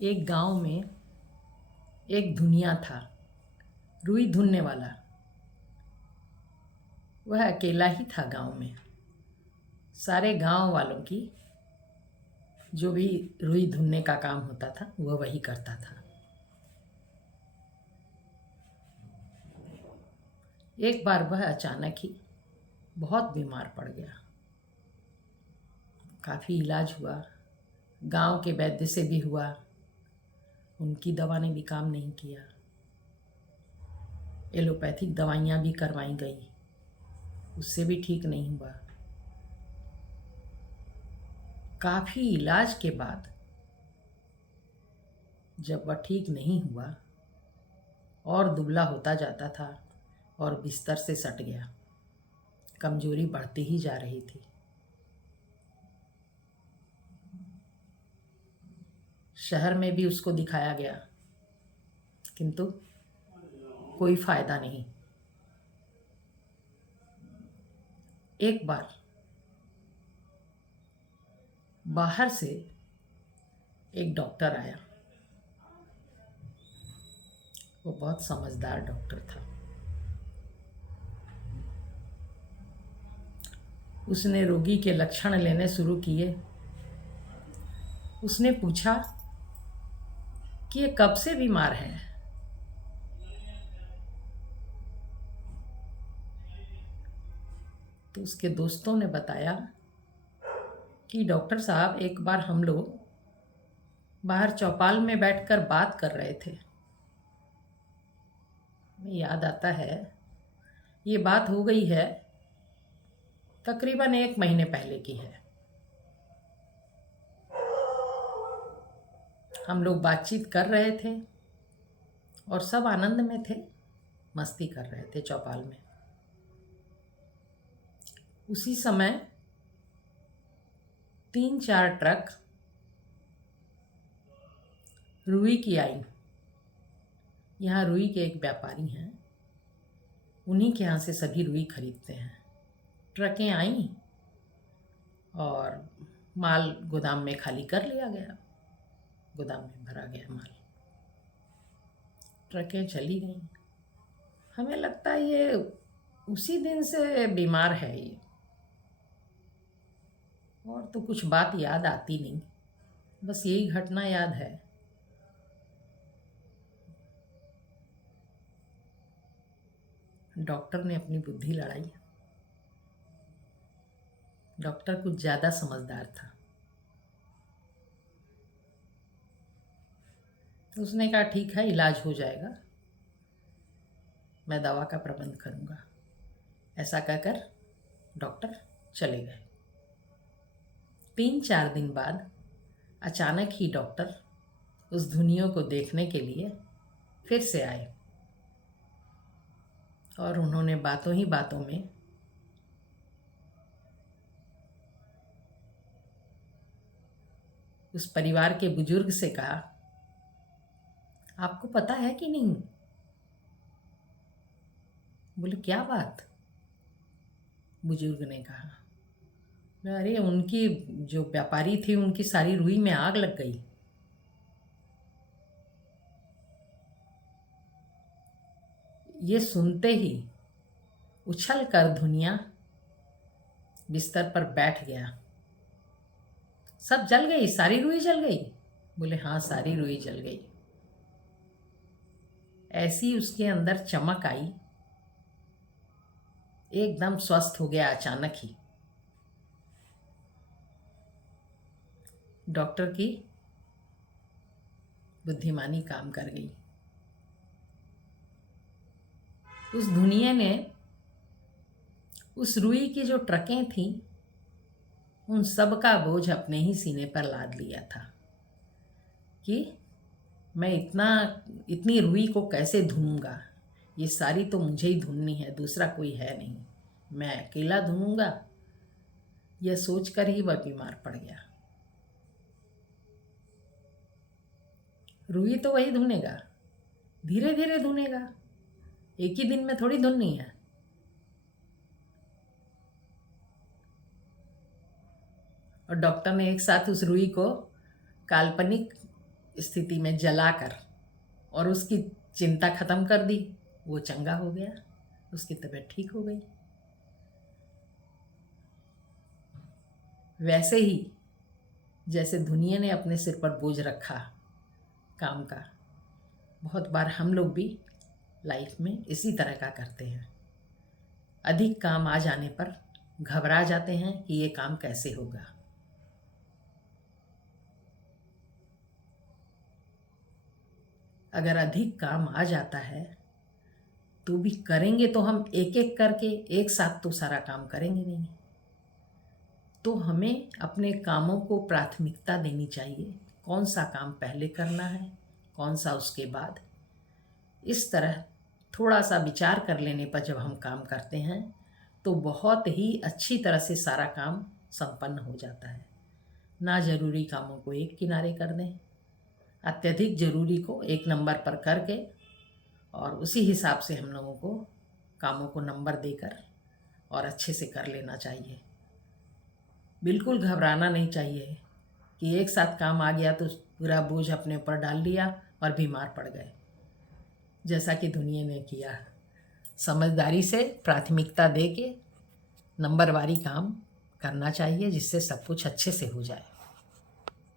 एक गांव में एक धुनिया था, रुई धुनने वाला। वह अकेला ही था गांव में। सारे गांव वालों की जो भी रुई धुनने का काम होता था वह वही करता था। एक बार वह अचानक ही बहुत बीमार पड़ गया। काफ़ी इलाज हुआ, गांव के वैद्य से भी हुआ, उनकी दवा ने भी काम नहीं किया। एलोपैथिक दवाइयाँ भी करवाई गई, उससे भी ठीक नहीं हुआ। काफ़ी इलाज के बाद जब वह ठीक नहीं हुआ और दुबला होता जाता था और बिस्तर से सट गया, कमजोरी बढ़ती ही जा रही थी। शहर में भी उसको दिखाया गया, किंतु कोई फायदा नहीं। एक बार बाहर से एक डॉक्टर आया। वो बहुत समझदार डॉक्टर था। उसने रोगी के लक्षण लेने शुरू किए। उसने पूछा कि ये कब से बीमार है। तो उसके दोस्तों ने बताया कि डॉक्टर साहब, एक बार हम लोग बाहर चौपाल में बैठकर बात कर रहे थे। याद आता है, ये बात हो गई है तकरीबन 1 महीने पहले की है। हम लोग बातचीत कर रहे थे और सब आनंद में थे, मस्ती कर रहे थे चौपाल में। उसी समय 3-4 ट्रक रुई की आई। यहाँ रुई के एक व्यापारी हैं, उन्हीं के यहाँ से सभी रुई खरीदते हैं। ट्रकें आईं और माल गोदाम में खाली कर लिया गया। गोदाम में भरा गया माल। ट्रकें चली गईं। हमें लगता है ये उसी दिन से बीमार है ये, और तो कुछ बात याद आती नहीं, बस यही घटना याद है। डॉक्टर ने अपनी बुद्धि लड़ाई। डॉक्टर कुछ ज़्यादा समझदार था। तो उसने कहा ठीक है, इलाज हो जाएगा, मैं दवा का प्रबंध करूँगा। ऐसा कहकर डॉक्टर चले गए। 3-4 दिन बाद अचानक ही डॉक्टर उस धुनियों को देखने के लिए फिर से आए और उन्होंने बातों ही बातों में उस परिवार के बुजुर्ग से कहा, आपको पता है कि नहीं? बोले क्या बात? बुजुर्ग ने कहा, अरे उनकी जो व्यापारी थी उनकी सारी रुई में आग लग गई। ये सुनते ही उछल कर धुनिया बिस्तर पर बैठ गया। सब जल गई, सारी रुई जल गई? बोले हाँ, सारी रुई जल गई। ऐसी उसके अंदर चमक आई, एकदम स्वस्थ हो गया अचानक ही। डॉक्टर की बुद्धिमानी काम कर गई। उस धुनिया ने उस रुई की जो ट्रकें थीं उन सब का बोझ अपने ही सीने पर लाद लिया था कि मैं इतनी रुई को कैसे धुनूंगा। ये सारी तो मुझे ही धुननी है, दूसरा कोई है नहीं, मैं अकेला धुनूंगा। यह सोचकर ही वह बीमार पड़ गया। रुई तो वही धुनेगा, धीरे धीरे धुनेगा, एक ही दिन में थोड़ी धुननी है। और डॉक्टर ने एक साथ उस रुई को काल्पनिक स्थिति में जलाकर और उसकी चिंता खत्म कर दी, वो चंगा हो गया, उसकी तबीयत ठीक हो गई। वैसे ही जैसे दुनिया ने अपने सिर पर बोझ रखा काम का, बहुत बार हम लोग भी लाइफ में इसी तरह का करते हैं। अधिक काम आ जाने पर घबरा जाते हैं कि ये काम कैसे होगा। अगर अधिक काम आ जाता है तो भी करेंगे तो हम एक एक करके, एक साथ तो सारा काम करेंगे नहीं। तो हमें अपने कामों को प्राथमिकता देनी चाहिए, कौन सा काम पहले करना है, कौन सा उसके बाद। इस तरह थोड़ा सा विचार कर लेने पर जब हम काम करते हैं तो बहुत ही अच्छी तरह से सारा काम संपन्न हो जाता है। ना ज़रूरी कामों को एक किनारे कर दें, अत्यधिक ज़रूरी को एक नंबर पर करके और उसी हिसाब से हम लोगों को कामों को नंबर देकर और अच्छे से कर लेना चाहिए। बिल्कुल घबराना नहीं चाहिए कि एक साथ काम आ गया तो पूरा बोझ अपने ऊपर डाल लिया और बीमार पड़ गए, जैसा कि दुनिया ने किया। समझदारी से प्राथमिकता दे के नंबरवारी काम करना चाहिए, जिससे सब कुछ अच्छे से हो जाए।